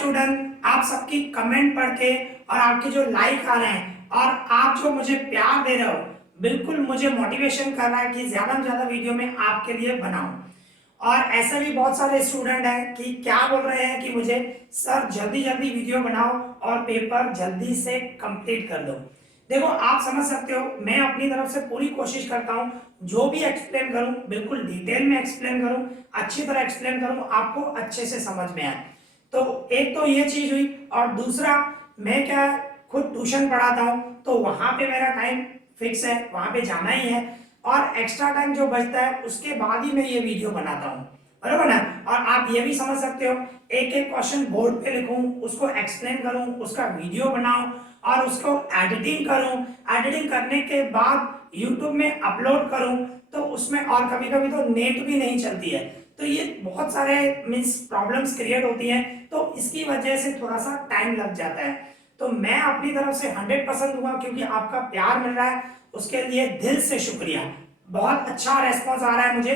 Student, आप सबकी comment पढ़ के और आपके जो लाइक आ रहे हैं और आप जो मुझे प्यार दे रहे हो, बिल्कुल मुझे मोटिवेशन कर रहा है कि ज्यादा से ज्यादा वीडियो में आपके लिए बनाऊं। और ऐसे भी बहुत सारे स्टूडेंट हैं कि क्या बोल रहे हैं कि मुझे सर जल्दी जल्दी वीडियो बनाओ और पेपर जल्दी से कंप्लीट कर दो। देखो, आप समझ सकते हो, मैं अपनी तरफ से पूरी कोशिश करता हूँ जो भी एक्सप्लेन करूँ बिल्कुल डिटेल में एक्सप्लेन करूँ, अच्छी तरह एक्सप्लेन करूँ, आपको अच्छे से समझ में आए। तो एक तो ये चीज हुई, और दूसरा मैं क्या खुद ट्यूशन पढ़ाता हूँ तो वहां पे मेरा टाइम फिक्स है, वहां पे जाना ही है, और एक्स्ट्रा टाइम जो बचता है उसके बाद ही मैं ये वीडियो बनाता हूँ, बरोबर ना। और आप ये भी समझ सकते हो, एक एक क्वेश्चन बोर्ड पे लिखूं, उसको एक्सप्लेन करूं, उसका वीडियो बनाऊं और उसको एडिटिंग करूं, एडिटिंग करने के बाद यूट्यूब में अपलोड करूं, तो उसमें और कभी कभी तो नेट भी नहीं चलती है, तो ये बहुत सारे मीन्स प्रॉब्लम्स क्रिएट होती हैं, तो इसकी वजह से थोड़ा सा टाइम लग जाता है। तो मैं अपनी तरफ से 100% दूंगा, क्योंकि आपका प्यार मिल रहा है, उसके लिए दिल से शुक्रिया। बहुत अच्छा रेस्पॉन्स आ रहा है मुझे,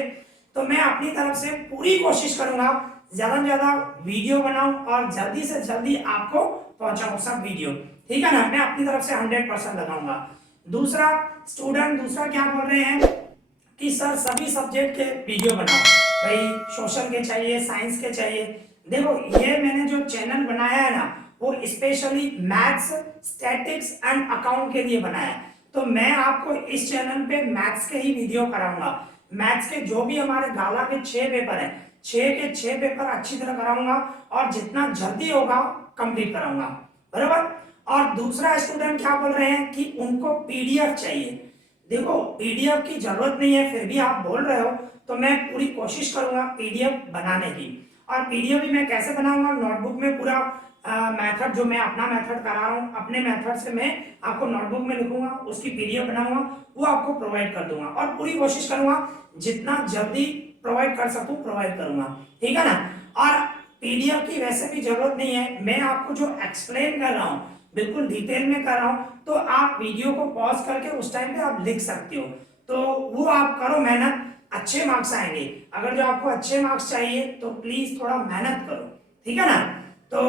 तो मैं अपनी तरफ से पूरी कोशिश करूंगा ज्यादा से ज्यादा वीडियो बनाऊं और जल्दी से जल्दी आपको पहुंचाऊं सब वीडियो, ठीक है ना। मैं अपनी तरफ से 100% लगाऊंगा। दूसरा स्टूडेंट दूसरा क्या बोल रहे हैं कि सर सभी सब्जेक्ट के वीडियो बनाओ, भाई सोशल के चाहिए, साइंस के चाहिए। देखो, ये मैंने जो चैनल बनाया है ना, वो specially maths, statics and account के लिए बनाया है। तो मैं आपको इस चैनल पे मैथ्स के ही वीडियो कराऊंगा। मैथ्स के जो भी हमारे गाला के 6 पेपर हैं, 6 के 6 पेपर अच्छी तरह कराऊंगा और जितना जल्दी होगा कंप्लीट कराऊंगा, बराबर। और दूसरा स्टूडेंट क्या बोल रहे हैं कि उनको पीडीएफ चाहिए। देखो, पीडीएफ की जरूरत नहीं है, फिर भी आप बोल रहे हो तो मैं पूरी कोशिश करूंगा पीडीएफ बनाने की। और पीडीएफ भी मैं कैसे बनाऊंगा, नोटबुक में पूरा मेथड, जो मैं अपना मेथड करा रहा हूँ, अपने मेथड से मैं आपको नोटबुक में लिखूंगा, उसकी पीडीएफ बनाऊंगा, वो आपको प्रोवाइड कर दूंगा, और पूरी कोशिश करूंगा जितना जल्दी प्रोवाइड कर सकूं प्रोवाइड करूंगा, ठीक है ना। और पीडीएफ की वैसे भी जरूरत नहीं है, मैं आपको जो एक्सप्लेन कर रहा हूँ बिल्कुल डिटेल में कर रहा हूँ, तो आप वीडियो को पॉज करके उस टाइम पे आप लिख सकते हो, तो वो आप करो मेहनत, अच्छे मार्क्स आएंगे। अगर जो आपको अच्छे मार्क्स चाहिए तो प्लीज थोड़ा मेहनत करो, ठीक है ना। तो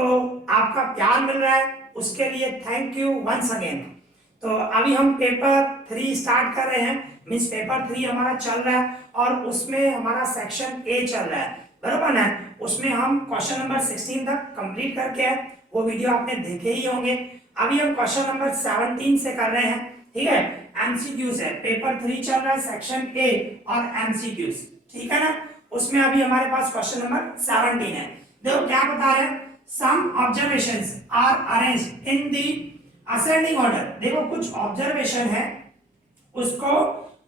आपका प्यार मिल रहा है, उसके लिए थैंक यू वंस अगेन। तो अभी हम पेपर 3 स्टार्ट कर रहे हैं, मीन्स पेपर 3 हमारा चल रहा है, और उसमें हमारा सेक्शन ए चल रहा है, बराबर ना। उसमें हम क्वेश्चन नंबर 16 तक कंप्लीट करके है, वो वीडियो आपने देखे ही होंगे। अभी हम क्वेश्चन नंबर 17 से कर रहे हैं, ठीक है। एमसीक्यूज है, पेपर 3 चल रहा है, सेक्शन ए और एमसीक्यूज, ठीक है ना। उसमें अभी हमारे पास क्वेश्चन नंबर 17 है। देखो क्या बता रहे हैं, some observations are arranged in the ascending order. देखो, कुछ ऑब्जर्वेशन है, उसको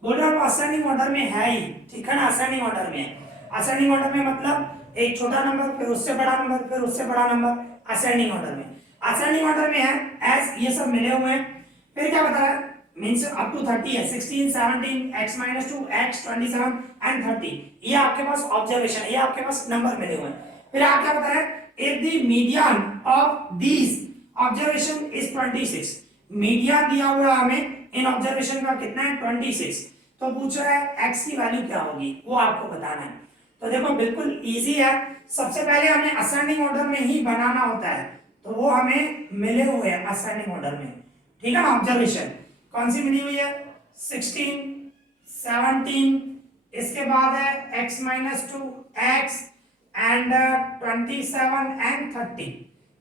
बोल रहा हूँ असेंडिंग ऑर्डर में है ही, ठीक है ना। असेंडिंग ऑर्डर में, असेंडिंग ऑर्डर में मतलब एक छोटा नंबर, फिर उससे बड़ा नंबर, फिर उससे बड़ा नंबर, असेंडिंग ऑर्डर में, असेंडिंग ऑर्डर में है, एज ये सब मिले हुए हैं। फिर क्या बता रहा है, मींस अप टू 30 है, 16, 17, x-2, x, 27 एंड 30, ये आपके पास ऑब्जर्वेशन है, ये आपके पास नंबर मिले हुए हैं। फिर आप क्या बता रहे हैं, if the median of these observation is 26, median दिया हुआ हमें इन ऑब्जर्वेशन का कितना है 26, तो पूछ रहा है x की वैल्यू क्या होगी, वो आपको बताना है। तो देखो बिल्कुल इजी है, सबसे पहले हमें असेंडिंग ऑर्डर में ही बनाना होता है, तो वो हमें मिले हुए हैं असेंडिंग ऑर्डर में, ठीक है ना। ऑब्जर्वेशन कौन सी मिली हुई है, 16, 17, इसके बाद है x-2, x एंड 27 एंड 30,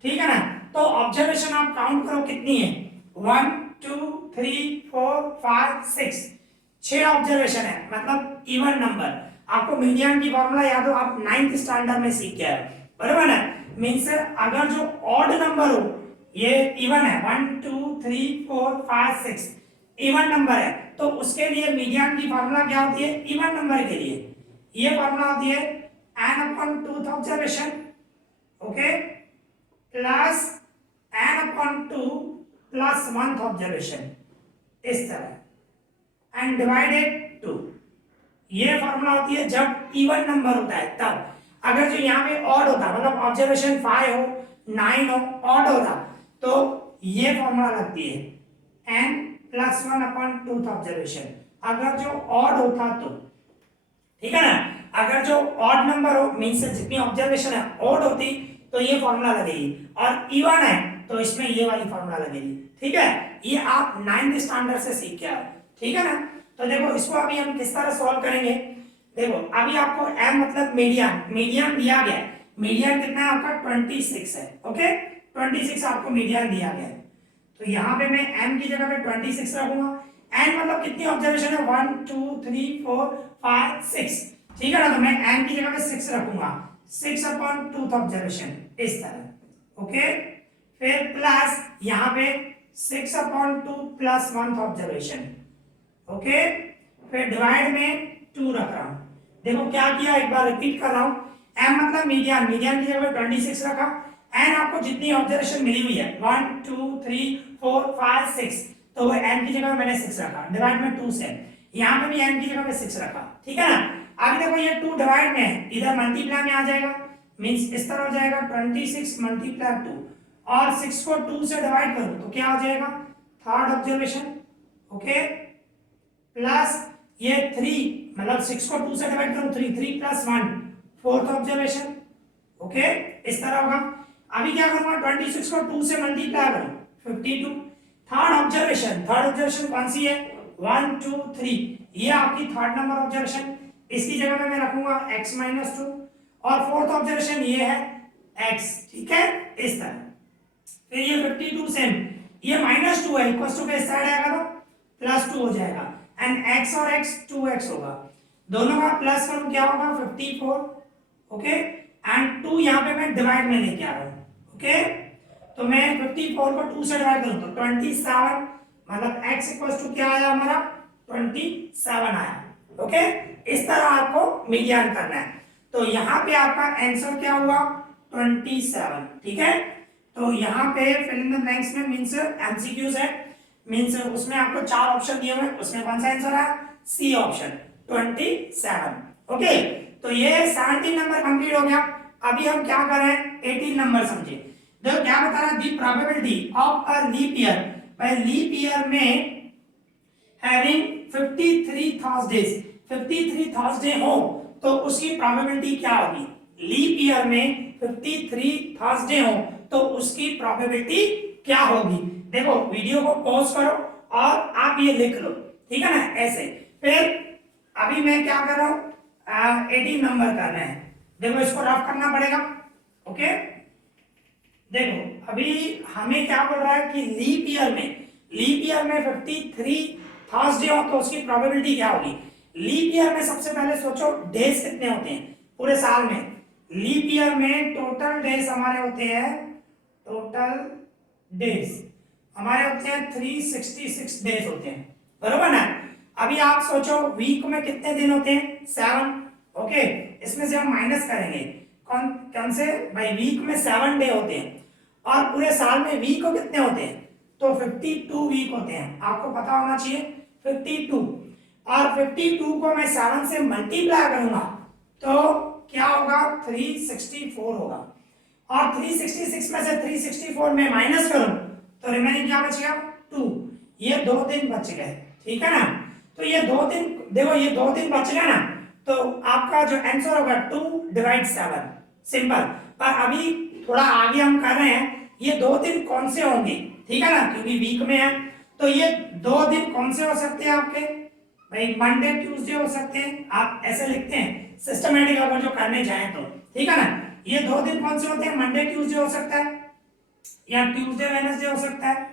ठीक है ना। तो ऑब्जर्वेशन आप काउंट करो कितनी है, 1 2 3 4 5 6, 6 ऑब्जर्वेशन है, मतलब इवन नंबर। आपको मीडियन की फॉर्मूला याद हो, आप 9th स्टैंडर्ड में सीख गए, बराबर ना। मींस अगर जो ऑड नंबर हो, ये इवन है, 1 2 3 4 5 6 इवन नंबर है, तो उसके लिए मीडियन की फॉर्मूला क्या होती है, इवन नंबर के लिए ये फॉर्मूला होती है n/2th observation, okay, plus n/2 plus 1th observation, इस तरह, एंड डिवाइडेड 2। ये फॉर्मूला होती है जब इवन नंबर होता है तब। अगर जो यहाँ पे ऑड होता, मतलब ऑब्जर्वेशन 5 हो, 9 हो, ऑड होता, तो ये फॉर्मूला लगती है n+1/2th ऑब्जर्वेशन, अगर जो ऑड होता तो, ठीक है ना। अगर जो ऑड नंबर हो, मींस जितनी ऑब्जर्वेशन है ऑड होती, तो ये फॉर्मूला लगेगी, और इवन है तो इसमें ये वाली फॉर्मूला लगेगी। ठीक है, ये आप 9th स्टैंडर्ड से सीख के आओ। ठीक है ना। तो देखो इसको अभी हम किस तरह सॉल्व करेंगे। देखो अभी आपको m मतलब मीडियन, मीडियन दिया गया है। मीडियन कितना है आपका 26 है। ओके, 26 आपको मीडियन दिया गया है। तो यहाँ पे मैं m की जगह पे 26 रखूंगा। n मतलब कितनी ऑब्जर्वेशन है, 1 2 3 4 5 6। ठीक है ना, तो मैं n की जगह पे 6 रखूंगा, 6 अपॉन 2th ऑब्जर्वेशन, इस तरह। ओके, फिर प्लस यहाँ पे 6 upon 2 plus 1th observation. Okay, फिर डिवाइड में 2 रख रहा हूं। देखो क्या किया, एक बार रिपीट कर रहा हूं। m मतलब मीडियन, मीडियन की जगह 26 रखा। n आपको जितनी ऑब्जर्वेशन मिली हुई है 1 2 3 4 5 6, तो वो n की जगह मैंने 6 रखा, डिवाइड में 2 से। यहाँ पे भी n की जगह पे 6 रखा। ठीक है ना। अभी देखो ये 2 डिवाइड में है, इधर मल्टीप्लाई में आ जाएगा, मींस इस तरह हो जाएगा 26 मल्टीप्लाई 2, और 6 को 2 से डिवाइड करो तो क्या हो जाएगा, 3rd ऑब्जर्वेशन। ओके, प्लस ये 3 मतलब 6 को 2 से डिवाइड करो 3, 3 प्लस 1 4th ऑब्जर्वेशन। ओके, इस तरह होगा। अभी क्या करूंगा, 26 को 2 से मल्टीप्लाई करो 52। 3rd ऑब्जर्वेशन, 3rd ऑब्जर्वेशन कौन सी है, 1 2 3, ये आपकी 3rd नंबर ऑब्जर्वेशन। इसकी जगह पे मैं रखूंगा x माइनस 2, और 4th ऑब्जर्वेशन ये है x। ठीक है, इस तरह। फिर ये 52 सेम, ये -2 है, इक्वल टू के इस साइड आएगा तो +2 हो जाएगा, एंड x और x 2x होगा, दोनों का प्लस करूं क्या होगा 54। ओके, एंड 2 यहाँ पे मैं डिवाइड में लेके आ रहा हूँ। ओके, तो मैं 54 को 2 से डिवाइड करूं तो 27, मतलब x इक्वल टू क्या आया हमारा 27 आया। ओके, इस तरह आपको मीडियन करना है। तो यहाँ पे आपका आंसर क्या हुआ 27। ठीक है, तो यहाँ पे फिल इन द ब्लैंक्स में मींस एमसीक्यूज है, मींस उसमें आपको 4 ऑप्शन दिए हुए हैं, उसमें कौन सा आंसर है, सी ऑप्शन 27। ओके, तो ये 17 नंबर कंप्लीट हो गया। अभी हम क्या कर रहे हैं, 18 नंबर समझे। देखो क्या बता रहा है, the probability of a leap year, भाई लीप ईयर में हैविंग 53 थर्सडेज, 53 थर्सडे हो तो उसकी प्रोबेबिलिटी क्या होगी। लीप ईयर में 53 थर्सडे हो तो उसकी प्रोबेबिलिटी क्या होगी। देखो वीडियो को पॉज करो और आप ये लिख लो। ठीक है ना, ऐसे। फिर अभी मैं क्या कर रहा हूं, 18 नंबर करना है। देखो इसको रफ करना पड़ेगा। ओके, देखो अभी हमें क्या बोल रहा है कि लीप ईयर में 53 थर्सडे हो तो उसकी प्रोबेबिलिटी क्या होगी। लीप ईयर में सबसे पहले सोचो डेज कितने होते हैं पूरे साल में। लीप ईयर में टोटल डेज हमारे होते हैं, टोटल डेज हमारे होते हैं 366 डेज होते हैं, बरोबर ना। अभी आप सोचो वीक में कितने दिन होते हैं, 7। ओके, इसमें से हम माइनस करेंगे कौन कौन से, भाई वीक में 7 डे होते हैं, और पूरे साल में वीक को कितने होते हैं, तो 52 वीक होते हैं, आपको पता होना चाहिए 52। और 52 को मैं 7 से मल्टीप्लाई करूंगा तो क्या होगा 364 होगा, और 366 में से 364 में माइनस करूं तो रिमेनिंग क्या बचेगा 2, ये 2 दिन बच गए। ठीक है ना, तो ये 2 दिन, देखो ये 2 दिन बच गए ना, तो आपका जो आंसर होगा 2 डिवाइड 7, सिंपल। पर अभी थोड़ा आगे हम कर रहे हैं, ये 2 दिन कौन से होंगे, ठीक है ना, क्योंकि वीक में है, तो ये 2 दिन कौन से हो सकते हैं आपके, भाई मंडे ट्यूसडे हो सकते हैं, आप ऐसे लिखते हैं सिस्टमैटिक अगर जो करने जाए तो। ठीक है ना, ये 2 दिन कौन से होते हैं, मंडे ट्यूसडे हो सकता है, या ट्यूसडे वेडनेसडे हो सकता है,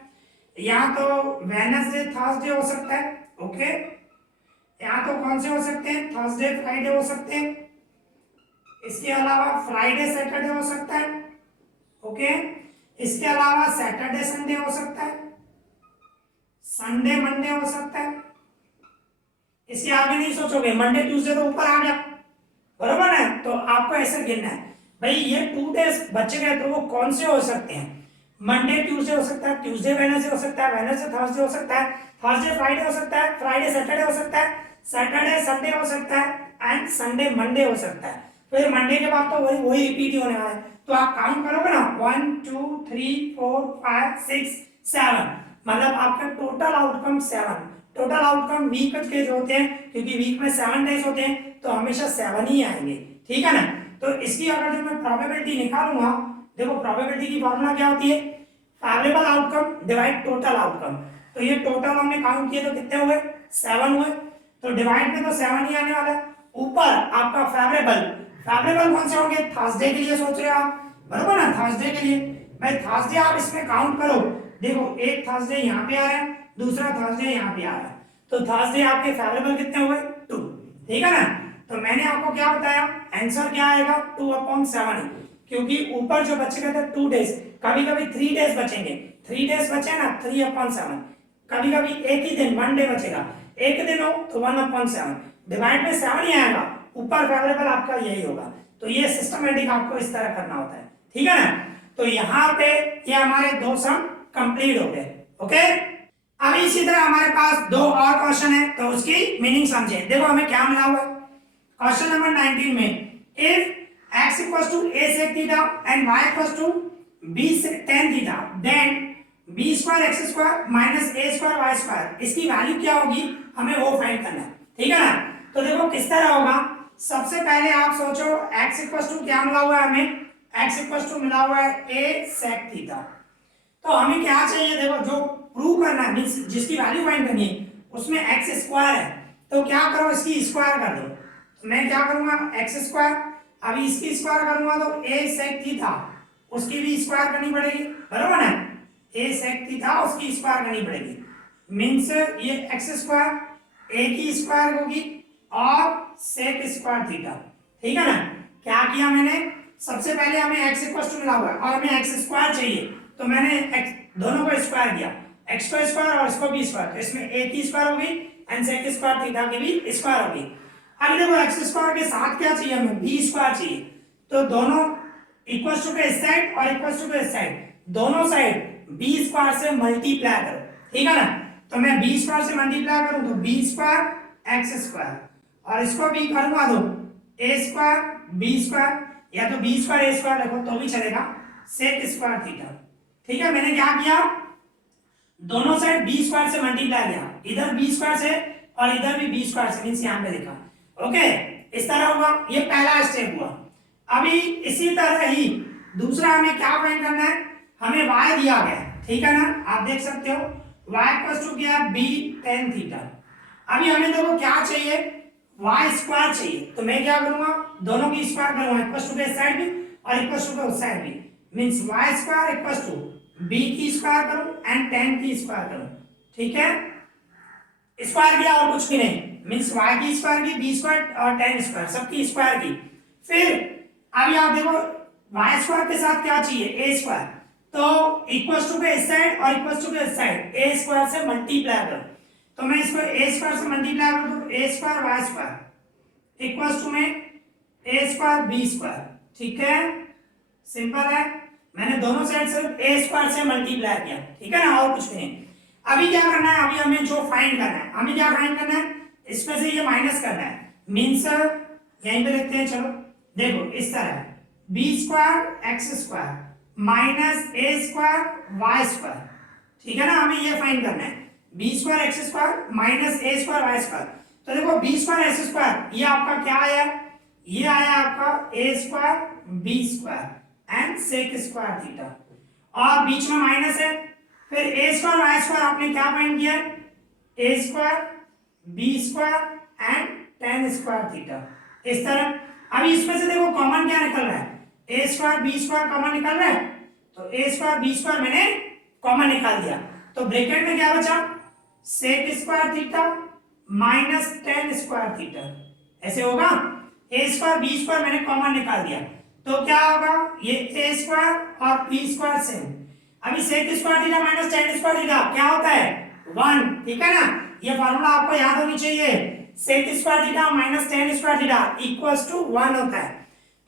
या तो वेडनेसडे थर्सडे हो सकता है। ओके, या तो कौन से हो सकते हैं, थर्सडे फ्राइडे हो सकते हैं, इसके अलावा फ्राइडे सैटरडे हो सकता है। ओके, इसके अलावा सैटरडे संडे हो सकता है, संडे मंडे हो सकता है। इसके आगे नहीं सोचोगे, मंडे ट्यूसडे तो ऊपर आ गया, बरोबर है, तो आपको ऐसे गिनना है भाई ये 2 डेज बच गए तो वो कौन से हो सकते हैं, मंडे ट्यूसडे हो सकता है, ट्यूसडे वेडनेसडे हो सकता है, वेडनेसडे थर्सडे हो सकता है, थर्सडे फ्राइडे हो सकता है, फ्राइडे सैटरडे हो सकता है, सैटरडे संडे हो सकता है, एंड संडे मंडे हो सकता है। फिर मंडे के बाद तो वही रिपीट ही होने वाला है, तो आप काउंट करोगे ना 1 2 3 4 5 6 7, मतलब आपका टोटल आउटकम 7। टोटल आउटकम वीक के जो होते हैं, क्योंकि वीक में 7 डेज होते हैं तो हमेशा 7 ही आएंगे। ठीक है ना, तो इसकी अगर जो मैं प्रोबेबिलिटी निकालूंगा देखो प्रोबेबिलिटी की फॉर्मूला क्या होती है, favourable outcome divide total outcome. तो ये टोटल हमने काउंट किए तो कितने हुए, 7 हुए, तो डिवाइड में तो 7 ही आने वाला है। ऊपर आपका फेवरेबल, फेवरेबल कौन से होंगे, थर्सडे के लिए सोच रहे हो आप, बरोबर ना, थर्सडे के लिए। भाई थर्सडे आप इसमें काउंट करो, देखो एक थर्सडे यहाँ पे आ रहा है, दूसरा थर्सडे यहाँ पे आ रहा है, तो थर्सडे आपके फेवरेबल कितने हुए, 2, ठीक है ना। तो मैंने आपको क्या बताया, आंसर क्या आएगा, 2/7, क्योंकि ऊपर जो बचेगा था 2 डेज, कभी कभी 3 डेज बचेंगे, 3 डेज बचे ना 3/7, कभी कभी एक ही दिन 1 डे बचेगा, एक दिन हो तो 1/7, डिवाइड में 7 ही आएगा, ऊपर फेवरेबल आपका यही होगा। तो ये सिस्टमेटिक आपको इस तरह करना होता है, ठीक है ना। तो यहाँ पे ये हमारे 2 सम कंप्लीट हो गए, ओके। अब इसी तरह हमारे पास 2 और क्वेश्चन है, तो उसकी मीनिंग समझे। देखो हमें क्या मिला हुआ है क्वेश्चन नंबर 19 में, if x equals to a sec theta and y equals to b tan theta, then b square x square minus a square y square, इसकी वैल्यू क्या होगी हमें वो फाइंड करना है, ठीक है ना। तो देखो किस तरह होगा, सबसे पहले आप सोचो x equals to क्या मिला हुआ है हमें, x equals to मिला हुआ है a sec theta। तो हमें क्या चाहिए, देखो जो प्रूव करना है मींस जिसकी वैल्यू फाइंड करनी है उसमें x स्क्वायर है, तो क्या करो इसकी स्क्वायर कर दो। तो मैं क्या करूंगा x स्क्वायर, अभी इसकी स्क्वायर करूंगा तो a sec थीटा उसकी भी स्क्वायर करनी पड़ेगी, बरोबर ना, a sec थीटा उसकी स्क्वायर करनी पड़ेगी, मींस ये x स्क्वायर a की स्क्वायर होगी और sec स्क्वायर थीटा, ठीक है ना। क्या किया मैंने, सबसे पहले हमें x इक्वल टू मिला हुआ है और हमें x स्क्वायर चाहिए, तो मैंने x दोनों को स्क्वायर किया, x को स्क्वायर और इसको भी स्क्वायर, तो इसमें a की स्क्वायर होगी एंड sec स्क्वायर थीटा की भी स्क्वायर होगी। अब देखो x स्क्वायर के साथ क्या चाहिए हमें, b स्क्वायर चाहिए, तो दोनों इक्वल टू के इस साइड और इक्वल टू के इस साइड, दोनों साइड b स्क्वायर से मल्टीप्लाई करो, ठीक है ना। तो मैं b स्क्वायर से मल्टीप्लाई करूं तो b स्क्वायर x स्क्वायर और इसको भी करूंगा तो a स्क्वायर b स्क्वायर, या तो b स्क्वायर a स्क्वायर रखो तो भी चलेगा, sec स्क्वायर थीटा, ठीक है। मैंने क्या किया, दोनों साइड b स्क्वायर से मल्टीप्लाई किया, इधर b स्क्वायर से और इधर भी b स्क्वायर से, मींस यहां पे लिखा, ओके, इस तरह होगा, ये पहला स्टेप हुआ। अभी इसी तरह ही दूसरा हमें क्या फाइंड करना है, हमें y दिया गया है, ठीक है ना, आप देख सकते हो y इक्वल टू क्या है b tan थीटा। अभी हमें देखो क्या चाहिए, y स्क्वायर चाहिए, तो मैं क्या करूंगा दोनों की स्क्वायर करूंगा, इक्वल टू के साइड भी और इक्वल टू के उस साइड भी, means y square equal to b की स्क्वायर करूं एंड tan की स्क्वायर करूं, ठीक है, स्क्वायर किया और कुछ भी नहीं, मींस y की स्क्वायर की, b स्क्वायर और tan स्क्वायर सबकी स्क्वायर की। फिर अभी आप देखो y स्क्वायर के साथ क्या चाहिए, a स्क्वायर, तो इक्वल टू के इस साइड और इक्वल टू के इस साइड a स्क्वायर से मल्टीप्लाई करो, तो मैं इसको a स्क्वायर से मल्टीप्लाई करूं तो a square y square equal to में a स्क्वायर b स्क्वायर, ठीक है, सिंपल है, मैंने दोनों साइड से a स्क्वायर से मल्टीप्लाई किया, ठीक है ना, और कुछ नहीं। अभी क्या करना है, अभी हमें जो फाइंड करना है, हमें क्या फाइंड करना है, इसमें से ये माइनस करना है, मींस यहीं पे लिखते हैं, चलो देखो इस तरह b square x square minus a square y square, ठीक है ना, हमें ये फाइंड करना है b square x square minus a square y square. तो देखो b स्क्वायर x स्क्वायर ये आपका क्या आया, ये आया आपका a square b square and sec square theta, और बीच में माइनस है, फिर a स्क्वायर y स्क्वायर आपने क्या फाइंड किया, a square b square and tan square theta, इस तरह। अभी इसमें से देखो कॉमन क्या निकल रहा है, a square b square common निकल रहा है, तो a स्क्वायर b स्क्वायर मैंने कॉमन निकाल दिया, तो ब्रैकेट में क्या बचा, sec square theta minus tan square theta, ऐसे होगा, a स्क्वायर b स्क्वायर मैंने कॉमन निकाल दिया, तो क्या होगा, ये a स्क्वायर और b स्क्वायर सेम, अभी sec square theta minus tan square theta क्या होता है 1, ठीक है ना, ये फार्मूला आपको याद होनी चाहिए, sec square theta minus tan square theta equals to 1 होता है,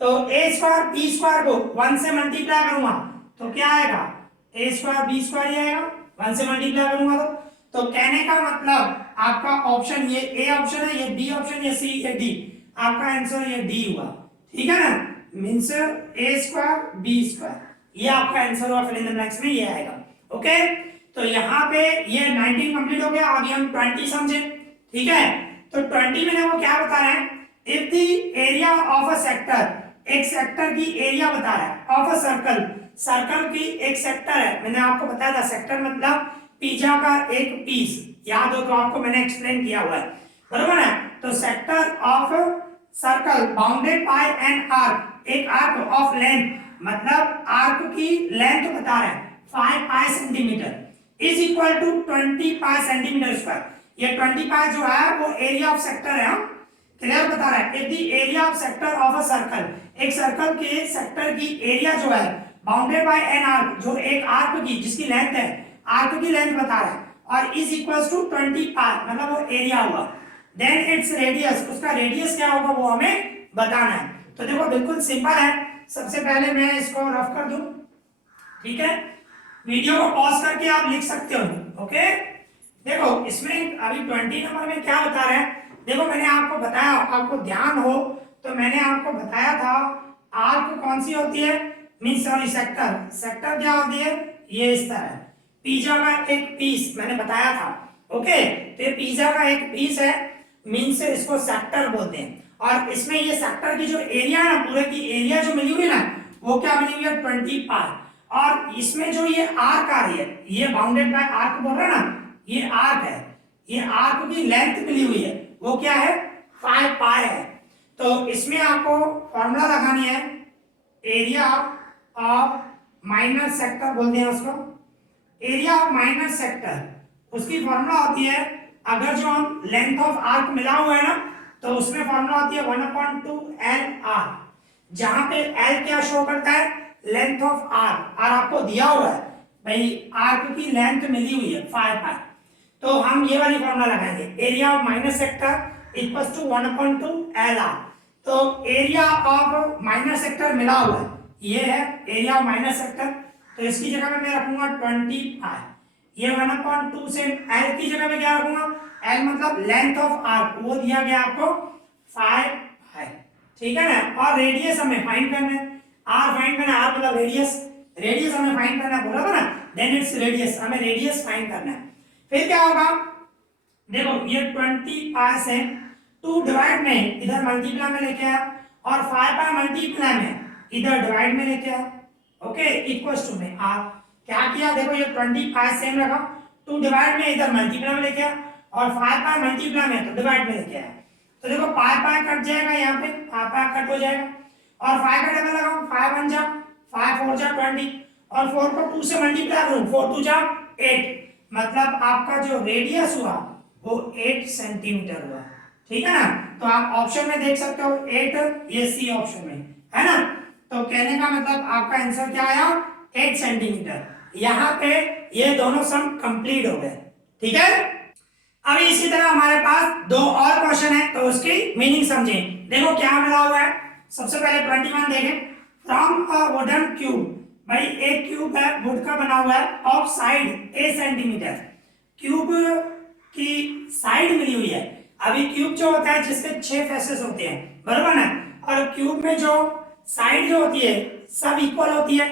तो a स्क्वायर b स्क्वायर को 1 से मल्टीप्लाई करूंगा तो क्या आएगा, a स्क्वायर b स्क्वायर ही आएगा, 1 से मल्टीप्लाई करूंगा तो कहने का मतलब आपका ऑप्शन ये a ऑप्शन है, ये b ऑप्शन, ये c, ये d, आपका आंसर ये d हुआ, ठीक है ना, means a square b square, ये आपका आंसर हुआ, फिल इन द ब्लैंक्स में ये आएगा, ओके। तो यहाँ पे ये 19 कंप्लीट हो गया, अभी हम 20 समझे, ठीक है। तो 20 में वो क्या बता रहे हैं, if the area of a sector एक सेक्टर की एरिया बता रहा है ऑफ अ सर्कल, सर्कल की एक सेक्टर है, मैंने आपको बताया था सेक्टर मतलब पिज्जा का एक पीस, याद हो तो आपको मैंने एक्सप्लेन किया हुआ है, बरोबर है। तो sector of circle bounded by an arc, एक आर्क ऑफ लेंथ, मतलब आर्क की लेंथ बता रहा है 5 pi centimetre is equal to 20 pi centimetre square. ये 20 पाई जो है वो एरिया ऑफ सेक्टर है, क्लियर बता रहा है। If the area of sector of a circle, एक सर्कल के सेक्टर की एरिया जो है बाउंडेड बाय एन आर्क, जो एक आर्क की जिसकी लेंथ है, आर्क की लेंथ बता रहा है, और इज इक्वल्स टू 20 पाई, मतलब वो एरिया हुआ, देन इट्स रेडियस, उसका रेडियस क्या होगा वो हमें बताना है। तो देखो बिल्कुल सिंपल है, सबसे पहले मैं इसको रफ कर दूं, ठीक है, वीडियो को पॉज करके आप लिख सकते हो, ओके। देखो इसमें अभी 20 नंबर में क्या बता रहे हैं, देखो मैंने आपको बताया, आपको ध्यान हो तो मैंने आपको बताया था आर्क कौन सी होती है, मीन सॉरी सेक्टर, सेक्टर क्या होती है, ये इस तरह पिज्जा का एक पीस मैंने बताया था, ओके। तो ये पिज्जा का एक पीस है, मीन से इसको सेक्टर बोलते हैं, और इसमें ये सेक्टर की जो एरिया है ना, पूरे की एरिया जो मिली हुई है ना, वो क्या मिली हुई है 20 पाई, और इसमें जो ये आर्क आ रही है, ये बाउंडेड बाय आर्क बोल रहा है ना, ये आर्क है, ये आर्क की लेंथ मिली हुई है वो क्या है 5 पाई है। तो इसमें आपको फॉर्मूला लगानी है, एरिया ऑफ माइनर सेक्टर बोलते हैं उसको, एरिया ऑफ माइनर सेक्टर, उसकी फॉर्मूला होती है, अगर जो हम लेंथ ऑफ आर्क मिला हुआ है ना, तो उसमें फॉर्मूला होती है 1/2 एल आर, जहां पे एल क्या शो करता है, लेंथ ऑफ आर्क, और आपको दिया हुआ है भाई आर्क की लेंथ मिली हुई है 5 पाई, तो हम ये वाली फॉर्मूला लगाएंगे, area of minor sector equals to 1/2 L R. तो एरिया ऑफ माइनर सेक्टर मिला हुआ है, ये है एरिया ऑफ माइनर सेक्टर, तो इसकी जगह में मैं रखूंगा 20 पाई, ये 1/2 से एल की जगह में क्या रखूंगा, एल मतलब लेंथ ऑफ आर्क, वो दिया गया आपको 5 पाई, ठीक है ना। और रेडियस हमें फाइंड करना है, आर फाइंड करना है, आर मतलब रेडियस, रेडियस हमें फाइंड करना है, बोला था ना, देन इट्स रेडियस, हमें रेडियस फाइंड करना है। फिर क्या होगा, देखो ये 20 पाई से 2 डिवाइड में इधर मल्टीप्लाई में लेके आया, और 5 पाई मल्टीप्लाई में इधर डिवाइड में लेके आया, ओके, इक्वल्स टू में आप क्या किया, देखो ये 20 पाई सेम रखा, 2 डिवाइड में इधर मल्टीप्लाई में लेके आया, और 5 पाई मल्टीप्लाई में तो डिवाइड में लेके आया, तो देखो पाई पाई कट जाएगा, यहाँ पे पाई पाई कट हो जाएगा, और 5 का टेबल लगाओ, 5 1 जा 5 4 जा 20, और 4 को 2 से मल्टीप्लाई करूं, 4 2 जा 8, मतलब आपका जो रेडियस हुआ वो 8 सेंटीमीटर हुआ, ठीक है ना। तो आप ऑप्शन में देख सकते हो 8, ये सी ऑप्शन में है ना। तो कहने का मतलब आपका आंसर क्या आया 8 सेंटीमीटर, यहाँ पे ये दोनों सम कंप्लीट हो गए, ठीक है। अभी इसी तरह हमारे पास 2 और क्वेश्चन है, तो उसकी मीनिंग समझें। देखो क्या मिला हुआ है, सबसे पहले 21 देखें, फ्रॉम अ वुडन क्यूब, भाई एक क्यूब है वुड का बना हुआ है, of side A centimetre, cube की साइड मिली हुई है। अभी क्यूब जो होता है जिसके 6 फेसेस होते हैं, बराबर ना, और क्यूब में जो साइड जो होती है सब इक्वल होती है,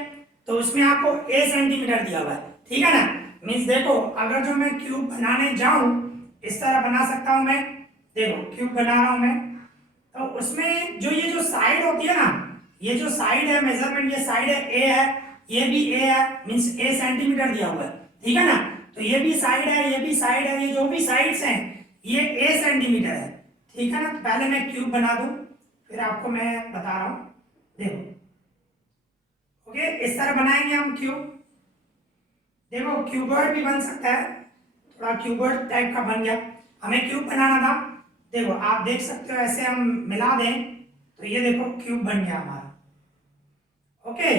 तो उसमें आपको ए सेंटीमीटर दिया हुआ है, ठीक है ना। मींस देखो अगर जो मैं क्यूब बनाने जाऊं, इस तरह बना सकता हूं मैं, देखो क्यूब बना रहा हूं मैं, तो उसमें जो ये जो साइड होती है ना, ये जो साइड है मेजरमेंट, ये साइड है ए है, ये भी ए है, मींस ए सेंटीमीटर दिया हुआ है, ठीक है ना। तो ये भी साइड है, ये भी साइड है, ये जो भी साइड्स हैं ये ए सेंटीमीटर है, ठीक है ना। तो पहले मैं क्यूब बना दूं, फिर आपको मैं बता रहा हूं, देखो ओके, इस तरह बनाएंगे हम क्यूब, देखो क्यूबर्ड भी बन सकता है, थोड़ा क्यूबर्ड टाइप का बन गया, हमें क्यूब बनाना था, देखो आप देख सकते हो ऐसे हम मिला दें तो ये देखो क्यूब बन गया हमारा, ओके,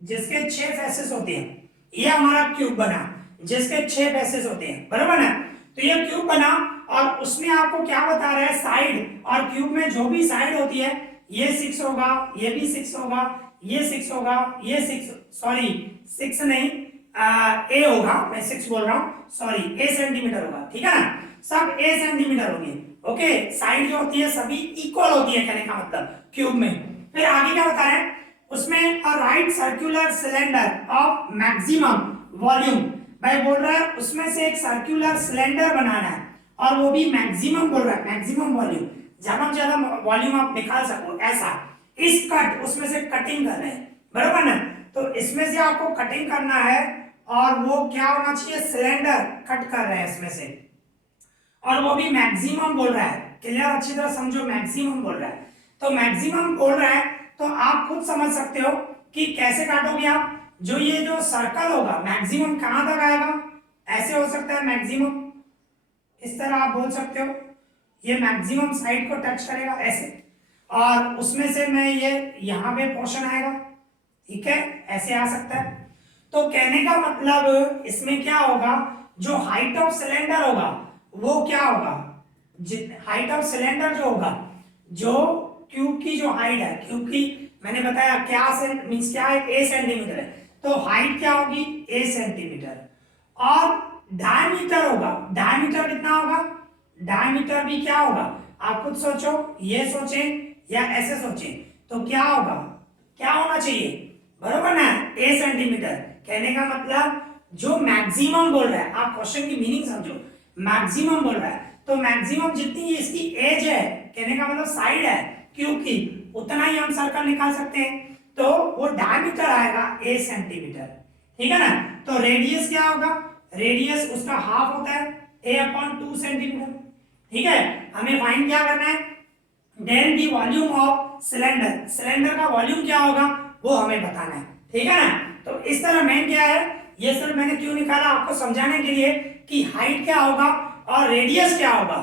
जिसके 6 फेसेस होते हैं, ये हमारा क्यूब बना जिसके 6 फेसेस होते हैं, बराबर ना। तो ये क्यूब बना, और उसमें आपको क्या बता रहा है साइड, और क्यूब में जो भी साइड होती है ये 6 होगा, ये भी 6 होगा, ये 6 होगा, ये 6 सॉरी 6 नहीं ए होगा, मैं 6 बोल रहा हूँ, सॉरी ए सेंटीमीटर होगा, ठीक है ना, सब ए सेंटीमीटर होंगे, ओके। साइड जो होती है सभी इक्वल होती है, कहने का मतलब क्यूब में। फिर आगे क्या बता रहे हैं, उसमें a right circular cylinder of maximum volume, भाई बोल रहा है उसमें से एक सर्कुलर सिलेंडर बनाना है, और वो भी मैक्सिमम बोल रहा है, मैक्सिमम वॉल्यूम, ज्यादा से ज्यादा वॉल्यूम आप निकाल सको ऐसा, इस कट उसमें से कटिंग कर रहे हैं, बरोबर ना। तो इसमें से आपको कटिंग करना है और वो क्या होना चाहिए, सिलेंडर कट कर रहे हैं इसमें से, और वो भी मैक्सिमम बोल रहा है। क्लियर, अच्छी तरह समझो, मैक्सिमम बोल रहा है। तो मैक्सिमम बोल रहा है तो आप खुद समझ सकते हो कि कैसे काटोगे आप। जो ये जो सर्कल होगा मैक्सिमम कहां तक आएगा, ऐसे हो सकता है मैक्सिमम, इस तरह आप बोल सकते हो, ये मैक्सिमम साइड को टच करेगा ऐसे, और उसमें से मैं ये यहां पे पोर्शन आएगा, ठीक है, ऐसे आ सकता है। तो कहने का मतलब इसमें क्या होगा, जो हाइट ऑफ सिलेंडर होगा वो क्या होगा, हाइट ऑफ सिलेंडर जो होगा, जो क्यूब की जो हाइट है, क्यूब की मैंने बताया क्या से मींस क्या है, ए सेंटीमीटर है, तो हाइट क्या होगी, ए सेंटीमीटर, और डायमीटर होगा, डायमीटर कितना होगा, डायमीटर भी क्या होगा, आप खुद सोचो, ये सोचें या ऐसे सोचें, तो क्या होगा, क्या होना चाहिए, बरोबर ना, ए सेंटीमीटर। कहने का मतलब जो मैक्सिमम बोल रहा है, आप क्वेश्चन की मीनिंग समझो, मैक्सिमम बोल रहा है तो मैक्सिमम जितनी इसकी एज है, कहने का मतलब साइड है क्यूब की, उतना ही हम सर्कल निकाल सकते हैं, तो वो डायमीटर आएगा ए सेंटीमीटर, ठीक है ना। तो रेडियस क्या होगा, रेडियस उसका हाफ होता है ए अपॉन 2 सेंटीमीटर, ठीक है। हमें फाइंड क्या करना है, then the volume of cylinder, cylinder का वॉल्यूम क्या होगा वो हमें बताना है, ठीक है ना। तो इस तरह मेन क्या है, ये सर मैंने क्यों निकाला आपको समझाने के लिए कि हाइट क्या होगा और रेडियस क्या होगा।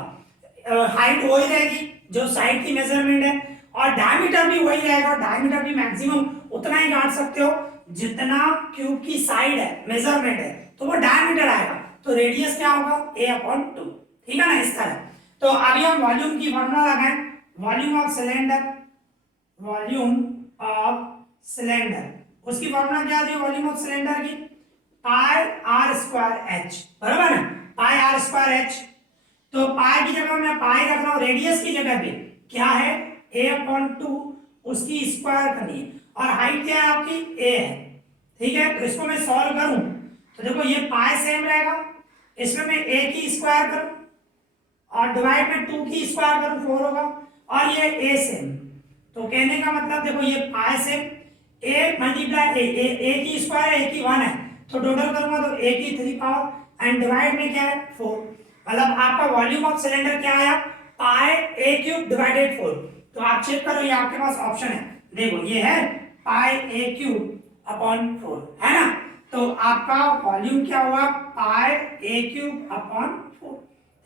हाइट वही रहेगी जो साइड की मेजरमेंट है, और डायमीटर भी वही रहेगा, डायमीटर भी मैक्सिमम उतना ही काट सकते हो जितना क्यूब की साइड है, मेजरमेंट है, तो वो डायमीटर आएगा। तो रेडियस क्या होगा, a अपॉन 2, ठीक है ना, इस तरह। तो अभी हम वॉल्यूम की फॉर्मूला लगाएं, volume of cylinder, volume of cylinder, उसकी फॉर्मूला क्या थी वॉल्यूम ऑफ सिलेंडर की, पाई आर स्क्वायर एच, बराबर ना, पाई आर स्क्वायर एच। तो पाई की जगह मैं पाई रख रहा हूं, रेडियस की जगह पे क्या है, a अपॉन 2, उसकी स्क्वायर करनी है, और हाइट क्या है आपकी, a है, ठीक है। तो इसको मैं सॉल्व करूं तो देखो ये पाई सेम रहेगा, इसमें मैं a की स्क्वायर करूं और डिवाइड में 2 की स्क्वायर करूं 4 होगा, और ये a सेम, तो कहने का मतलब देखो ये पाई सेम, a मल्टीप्लाई a की स्क्वायर है, a की 1 है, तो टोटल करूंगा तो a की 3 पावर एंड डिवाइड में क्या है 4, मतलब आपका वॉल्यूम ऑफ सिलेंडर क्या आया, पाई a क्यूब डिवाइडेड 4। तो आप चेक करो, ये आपके पास ऑप्शन है, देखो ये है पाई a क्यूब अपॉन 4, है ना। तो आपका वॉल्यूम क्या हुआ, पाई a क्यूब अपॉन 4,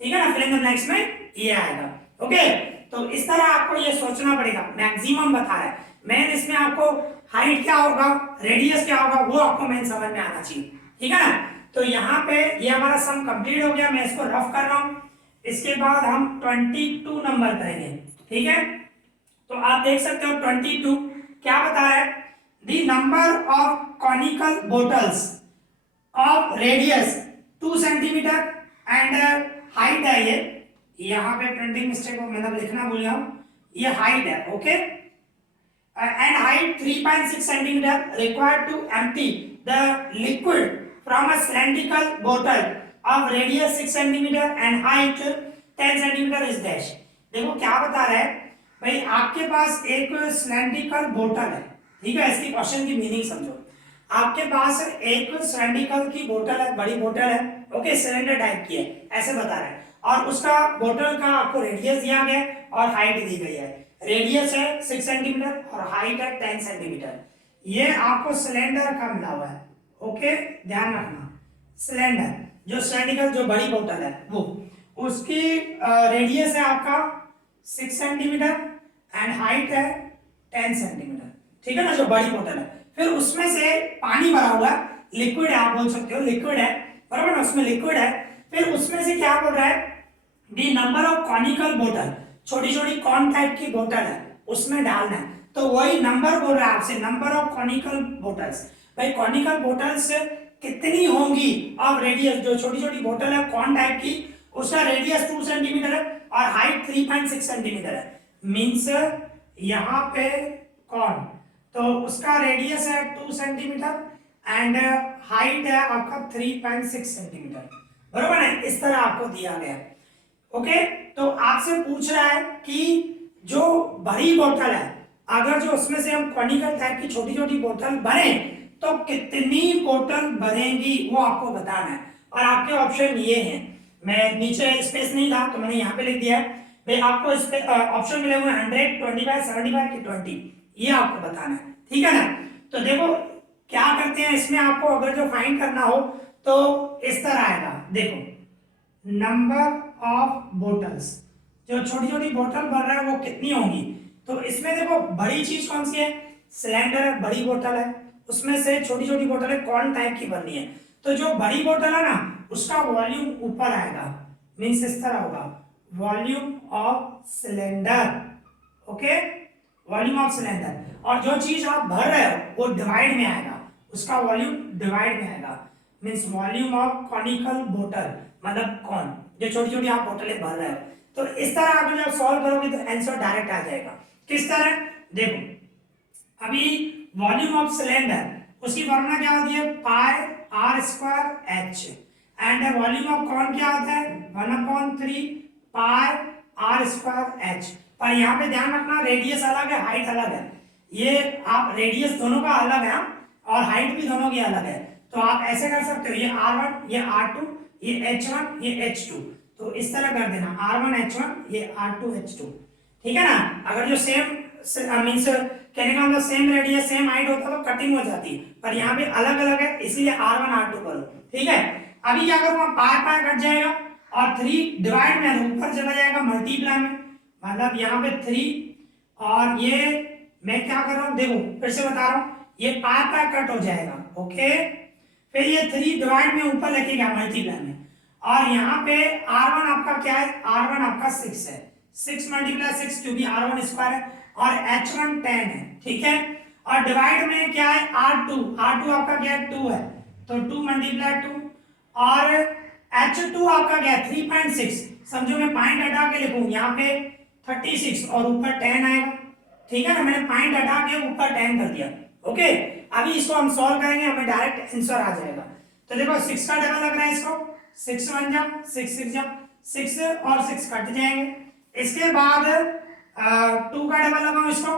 ठीक है ना। फिर नेक्स्ट में ये आएगा, ओके। तो इस तरह आपको ये सोचना पड़ेगा, मैक्सिमम बता रहा है, मेन इसमें आपको हाइट क्या होगा, रेडियस क्या होगा, वो आपको मेन समझ में आना चाहिए, ठीक है ना। तो यहाँ पे ये हमारा सम कंप्लीट हो गया, मैं इसको रफ कर रहा हूं, इसके बाद हम 22 नंबर करेंगे, ठीक है। तो आप देख सकते हो 22 क्या बता रहा है, the number of conical bottles of radius 2 centimetre and height है, ये यहाँ पे प्रिंटिंग मिस्टेक हो, मतलब लिखना भूल गया हूं, ये हाइट है, okay, and height 3.6 centimeter required to empty the liquid from a cylindrical bottle of radius 6 centimeter and height 10 centimeter is dash। देखो क्या बता रहा है भाई, आपके पास एक सिलेंड्रिकल बोतल है, ठीक है, इसकी क्वेश्चन की मीनिंग समझो, आपके पास एक सिलेंड्रिकल की बोतल है, बड़ी बोतल है, ओके, सिलेंडर टाइप की है, ऐसे बता रहा है, और उसका बोतल का आपको रेडियस दिया गया है और हाइट दी गई है, रेडियस है 6 सेंटीमीटर और हाइट है 10 सेंटीमीटर, ये आपको सिलेंडर का मिला हुआ है, ओके, ध्यान रखना, सिलेंडर जो सिलेंड्रिकल जो बड़ी बोतल है वो, उसकी रेडियस है आपका 6 सेंटीमीटर एंड हाइट है 10 सेंटीमीटर, ठीक है ना, जो बड़ी बोतल है। फिर उसमें से पानी भरा हुआ है, लिक्विड है, आप बोल सकते हो लिक्विड है, बराबर ना, उसमें लिक्विड है। फिर उसमें से क्या बोल रहा है, दी नंबर ऑफ कॉनिकल बोतल, छोटी छोटी कॉर्न टाइप की बोतल है, उसमें डालना है, तो वही नंबर बोल रहा है आपसे, नंबर ऑफ कॉनिकल बोटल्स, भाई कॉनिकल बोटल्स कितनी होंगी, और रेडियस जो छोटी छोटी बोतल है कॉर्न टाइप की, उसका रेडियस 2 सेंटीमीटर है और हाइट 3.6 सेंटीमीटर है, मींस यहाँ पे कॉर्न, तो उसका रेडियस है 2 सेंटीमीटर एंड हाइट है आपका 3.6 सेंटीमीटर, बरोबर है, इस तरह आपको दिया गया है, ओके। तो आपसे पूछ रहा है कि जो बड़ी बोतल है अगर जो उसमें से हम कॉनिकल टाइप की छोटी छोटी बोतल भरें तो कितनी बोतल भरेंगी वो आपको बताना है। और आपके ऑप्शन ये हैं, मैं नीचे स्पेस नहीं था तो मैंने यहाँ पे लिख दिया है भाई, आपको इस पे ऑप्शन मिले हुए 100, 25, 75 की 20, ये आपको बताना है, ठीक है ना। तो देखो क्या करते हैं इसमें, आपको अगर जो फाइंड करना हो तो इस तरह आएगा, देखो नंबर ऑफ बोटल्स, जो छोटी छोटी बोतल भर रहा है वो कितनी होंगी। तो इसमें देखो बड़ी चीज कौन सी है, सिलेंडर है, बड़ी बोतल है, उसमें से छोटी छोटी बोतलें कौन टाइप की बननी है। तो जो बड़ी बोतल है ना उसका वॉल्यूम ऊपर आएगा, मीन्स इस तरह होगा, volume of cylinder, okay, volume of cylinder. और जो चीज आप भर रहे हो वो डिवाइड में आएगा, उसका वॉल्यूम डिवाइड में आएगा, मीन्स वॉल्यूम ऑफ कॉनिकल बोतल, मतलब कौन, जो छोटी छोटी आप बोतलें भर रहे हो। तो इस तरह आप जब सॉल्व करोगे तो आंसर डायरेक्ट आ जाएगा। किस तरह, देखो अभी वॉल्यूम ऑफ सिलेंडर उसकी फॉर्मूला क्या होती है, pi r square h, and volume of कौन क्या होता है 1/3 पाई आर स्क्वायर एच। पर यहाँ पे ध्यान रखना रेडियस अलग है, हाइट अलग है, ये आप रेडियस दोनों का अलग है और हाइट भी दोनों की अलग है। तो आप ऐसे कर सकते हो, ये R1 ये R2 ये H1 ये H2, तो इस तरह कर देना R1 H1 ये R2 H2, ठीक है ना। अगर जो सेम मीन्स कहने का मतलब सेम रेडियस सेम हाइट होता तो कटिंग हो जाती, पर यहाँ पे अलग अलग है इसीलिए R1 R2 करो, ठीक है। अभी क्या करूँगा, पाई पाई कट जाएगा और 3 डिवाइड में ऊपर चला जाएगा मल्टीप्लाई में, मतलब यहाँ पे 3 और ये मैं क्या कर रहा हूँ, देखो फिर से बता रहा हूँ, ये पाई पाई कट हो जाएगा, ओके। फिर ये 3 डिवाइड में ऊपर लिखेगा मल्टीप्लाई में, और यहाँ पे R1 आपका क्या है, R1 आपका 6 है, 6 मल्टीप्लाई 6 क्योंकि R1 स्क्वायर है, और H1 10 है, ठीक है। और डिवाइड में क्या है R2, R2 आपका क्या है 2 है, तो 2 मल्टीप्लाई 2, और H2 आपका क्या है 3.6, समझो मैं पॉइंट हटा के लिखूं यहाँ पे 36 और ऊपर 10 आएगा, ठीक है ना, मैंने पॉइंट हटा के ऊपर 10 कर दिया, ओके। अभी इसको हम सॉल्व करेंगे, हमें डायरेक्ट आंसर आ जाएगा। तो देखो 6 का डबल लग रहा है इसको, 6 1 जा 6 6 जा 6 और 6 कट जाएंगे। इसके बाद 2 का डबल लगाओ इसको,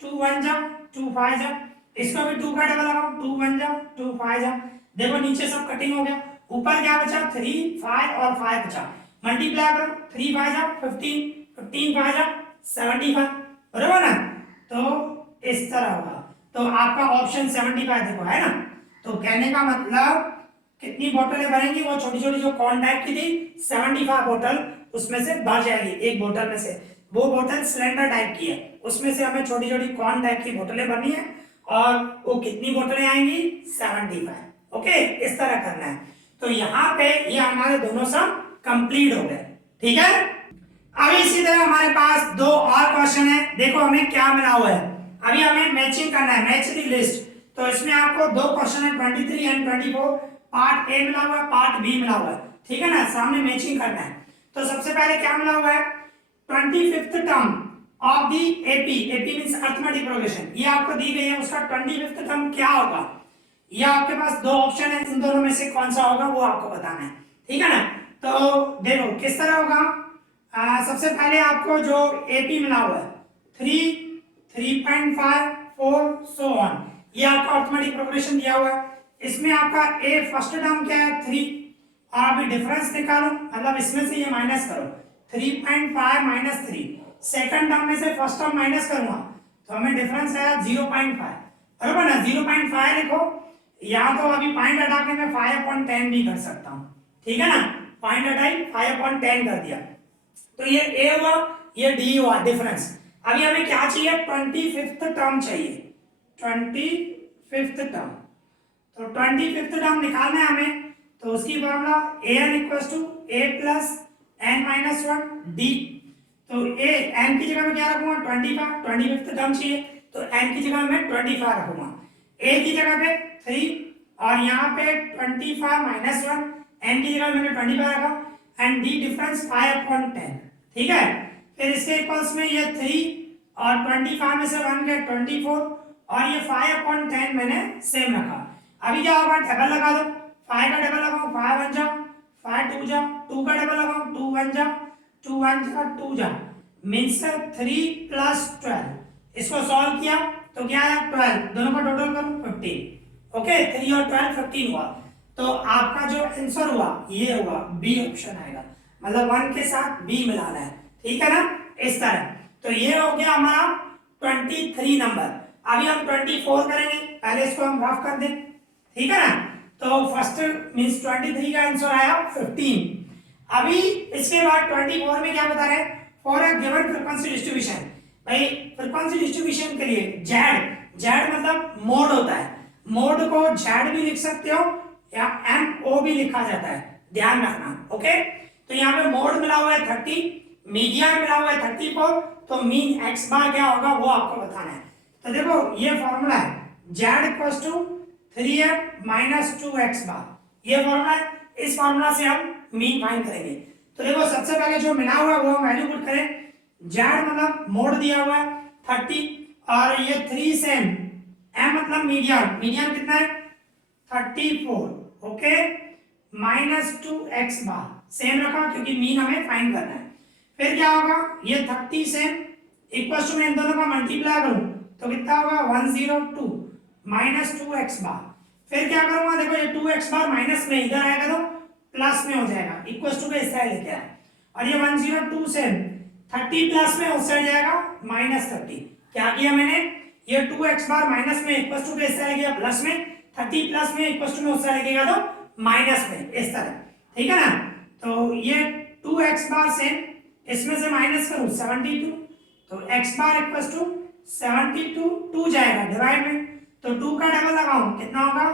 2 1 जा 2 5 जा, इसको भी 2 का डबल लगाओ, 2 1 जा 2 5 जा, देखो नीचे सब कटिंग हो गया, ऊपर क्या बचा 3 5 और 5 बचा, मल्टीप्लाई करो 3 5 जा 15 15 5 जा 75, बराबर ना। तो इस तरह होगा, तो आपका ऑप्शन 75 देखो है ना। तो कहने का मतलब कितनी बोतलें भरेंगी, वो छोटी छोटी जो कॉर्न टाइप की थी 75 बोतल उसमें से भर जाएगी, एक बोतल में से, वो बोतल सिलेंडर टाइप की है, उसमें से हमें छोटी छोटी कॉर्न टाइप की बोतलें भरनी है, और वो कितनी बोतलें आएंगी 75, ओके, इस तरह करना है। तो यहाँ पे ये हमारे दोनों सब कंप्लीट हो गए, ठीक है। अभी इसी तरह हमारे पास 2 और क्वेश्चन है, देखो हमें क्या मिला हुआ है, अभी हमें मैचिंग करना है, मैच द लिस्ट। तो इसमें आपको 2 क्वेश्चन है 23 एंड 24, पार्ट ए मिला हुआ है, पार्ट बी मिला हुआ है, ठीक है ना, सामने मैचिंग करना है। तो सबसे पहले क्या मिला हुआ है, 25th term of the AP, AP means arithmetic progression, ये आपको दी गई है, उसका 25th टर्म क्या होगा, ये आपके पास 2 ऑप्शन है, इन दोनों में से कौन सा होगा वो आपको बताना है, ठीक है ना। तो देखो किस तरह होगा, सबसे पहले आपको जो एपी मिला हुआ है 3 3.5 4 सो ऑन, ये आपका अरिथमेटिक प्रोग्रेशन दिया हुआ है। इसमें आपका ए फर्स्ट टर्म क्या है 3, और अभी डिफरेंस निकालो, मतलब इसमें से ये माइनस करो 3.5 माइनस 3, सेकंड टर्म में से फर्स्ट टर्म माइनस करूंगा तो हमें डिफरेंस आया 0.5, बराबर ना, 0.5 लिखो, या तो अभी पॉइंट हटा के मैं 5/10 भी कर सकता हूं, ठीक है ना, पॉइंट हटाई 5/10 कर दिया, तो ये ए हुआ ये डी हुआ डिफरेंस। अभी हमें क्या चाहिए 25th टर्म चाहिए, 25th टर्म, तो 25th टर्म निकालना है हमें, तो उसकी formula an equals to a plus n minus 1 d। तो a n की जगह में क्या रखूंगा 25th टर्म चाहिए, तो n की जगह में 25 रखूंगा, a की जगह पे 3 और यहाँ पे 25 माइनस 1, n की जगह मैंने 25 रखा, एंड d डिफरेंस 5/10, ठीक है। फिर इसके इक्वल्स में ये 3 और 25 में से 1 गया 24, और ये 5/10 मैंने सेम रखा। अभी क्या होगा डबल लगा दो, 5 का डबल लगाओ 5 1 जा 5 2 जा, 2 का डबल लगाओ 2 1 जा 2 1 जा 2 जा, मींस 3 + 12, इसको सॉल्व किया तो क्या आया 12, दोनों का टोटल करूं 15। ओके 3 और 12 15 हुआ। तो आपका जो आंसर हुआ ये हुआ बी ऑप्शन आएगा, मतलब 1 के साथ बी मिलाना है, ठीक है ना, इस तरह। तो ये हो गया हमारा 23 नंबर। अभी हम 24 करेंगे, पहले इसको हम रफ कर दें, ठीक है ना। तो फर्स्ट मींस 23 का आंसर आया 15। अभी इसके बाद 24 में क्या बता रहे हैं, for a given frequency distribution. भाई फ्रीक्वेंसी डिस्ट्रीब्यूशन के लिए जेड, जेड मतलब मोड होता है, मोड को जेड भी लिख सकते हो या एम ओ भी लिखा जाता है, ध्यान रखना। ओके तो यहाँ पे मोड मिला हुआ है 30, मीडियन मिला हुआ है 34, तो मीन एक्स बार क्या होगा वो आपको बताना है। तो देखो ये फॉर्मूला है z equals to 3m minus 2x bar, ये फॉर्मूला है। इस फॉर्मूला से हम मीन फाइंड करेंगे। तो देखो सबसे पहले जो मिला हुआ है वो हम वैल्यू पुट करें, z मतलब मोड दिया हुआ है 30 और ये 3 से m मतलब मीडियन, मीडियन कितना है 34, ओके माइनस 2x बार सेम रखा क्योंकि मीन हमें फाइंड करना है। फिर क्या होगा, ये 30 से इक्वल टू में इन दोनों का मल्टीप्लाई करूं तो कितना होगा 102 माइनस 2x बार। फिर क्या करूंगा, देखो ये 2x बार माइनस में इधर आएगा तो प्लस में हो जाएगा, इक्वल टू के इस साइड लेके आए, और ये 102 से 30 प्लस में उस साइड जाएगा माइनस 30। क्या किया मैंने, ये 2x बार माइनस में इक्वल टू के इस साइड गया प्लस में, 30 प्लस में इक्वल टू में उस साइड लगेगा तो माइनस में, इस तरह, ठीक है ना। तो ये 2x बार से इसमें से माइनस करूं 72, तो x बार इक्वल टू 72, 2 जाएगा डिवाइड में, तो 2 का डबल लगाऊं कितना होगा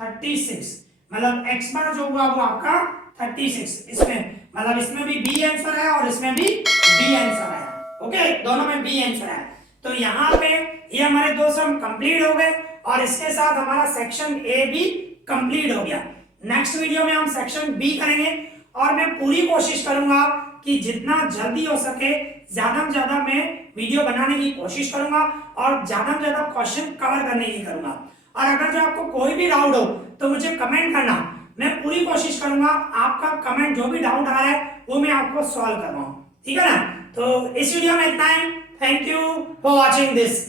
36, मतलब x बार जो हुआ वो आपका 36। इसमें मतलब इसमें भी बी आंसर है और इसमें भी बी आंसर है, ओके दोनों में बी आंसर है। तो यहाँ पे ये हमारे दो सम कंप्लीट हो गए और इसके साथ हमारा सेक्शन ए भी कंप्लीट हो गया। नेक्स्ट वीडियो में हम सेक्शन बी करेंगे और मैं पूरी कोशिश करूंगा कि जितना जल्दी हो सके ज्यादा से ज्यादा मैं वीडियो बनाने की कोशिश करूंगा और ज्यादा से ज्यादा क्वेश्चन कवर करने की करूंगा। और अगर जो आपको कोई भी डाउट हो तो मुझे कमेंट करना, मैं पूरी कोशिश करूंगा आपका कमेंट जो भी डाउट आ रहा है वो मैं आपको सॉल्व करवाऊं, ठीक है ना। तो इस वीडियो में इतना ही, thank you for watching this.